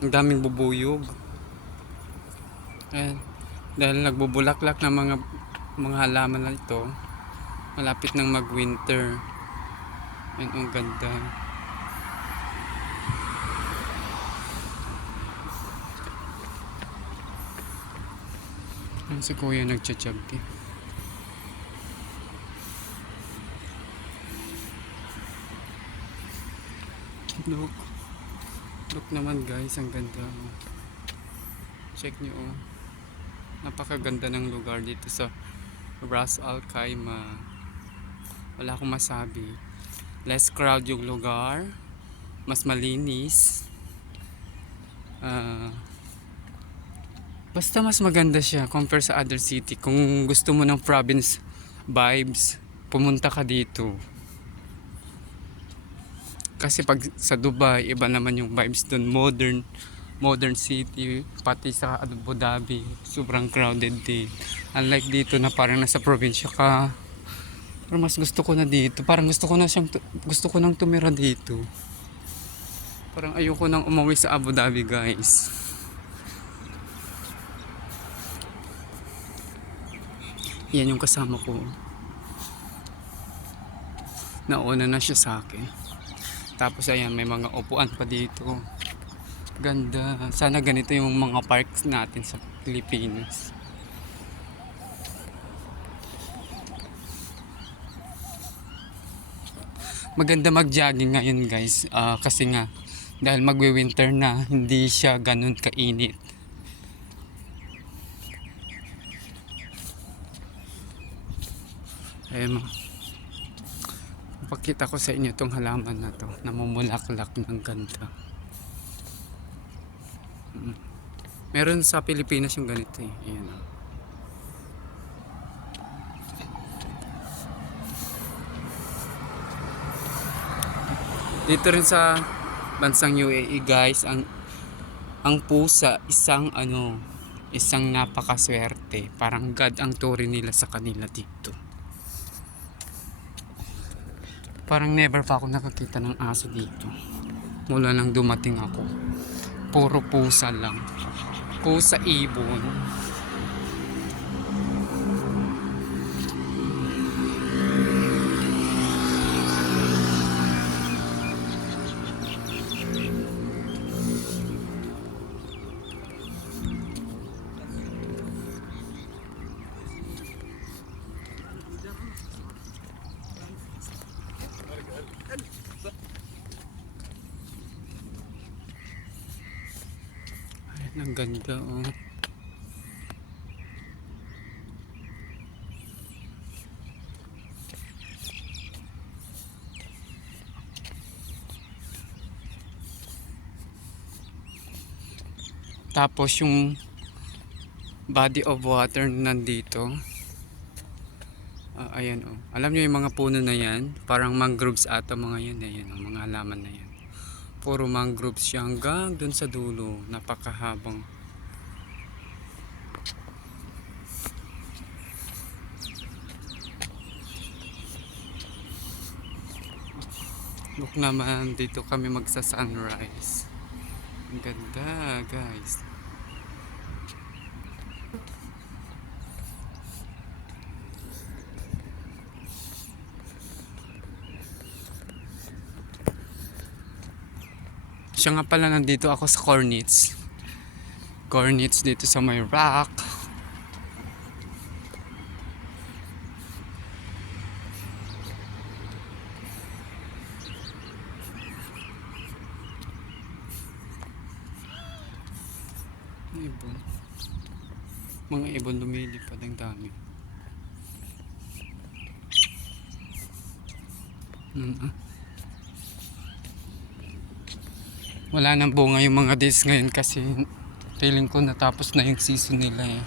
Ang daming bubuyog. Ayan. Dahil nagbubulaklak ng mga halaman na ito, malapit nang mag-winter. Ayan, ang ganda. Ayan si kuya nagtsatsyag din. Look. Look naman guys, ang ganda. Check nyo oh. Napakaganda ng lugar dito sa Ras Al Khaimah. Wala akong masabi. Less crowd yung lugar. Mas malinis. Basta mas maganda siya compare sa other city. Kung gusto mo ng province vibes, pumunta ka dito. Kasi pag sa Dubai, iba naman yung vibes dun. Modern city, pati sa Abu Dhabi, sobrang crowded din. Unlike dito na parang nasa probinsya ka. Pero mas gusto ko na dito. Parang gusto ko nang tumira dito. Parang ayoko nang umuwi sa Abu Dhabi, guys. Yan yung kasama ko. Nauna na siya sa akin. Tapos ayan, may mga upuan pa dito. Ganda. Sana ganito yung mga parks natin sa Pilipinas. Maganda mag-jogging ngayon guys. Kasi nga, dahil magwi-winter na, hindi siya ganun kainit. Ayan, pakita ko sa inyo itong halaman na to, namumulaklak ng ganda. Meron sa Pilipinas yung ganito eh. Ayan. Dito rin sa bansang UAE guys, ang pusa isang napakaswerte. Parang God ang turing nila sa kanila dito. Parang never pa ako nakakita ng aso dito. Mula nang dumating ako. Puro pusa lang. Pusa ibon. Ang ganda oh. Tapos yung body of water nandito. Ayan oh. Alam niyo yung mga puno na yan, parang mangroves ata mga yan, ayan oh, mga halaman na yan. Puro mangroves siya hanggang dun sa dulo, napakahabang. Look naman, dito kami magsa-sunrise. Ang ganda, guys. Siya nga pala, nandito ako sa Cornets. Cornets dito sa may rock. Ibon. Mga ibon lumilipad, ang dami. Wala nang bunga yung mga days ngayon kasi feeling ko natapos na yung season nila eh.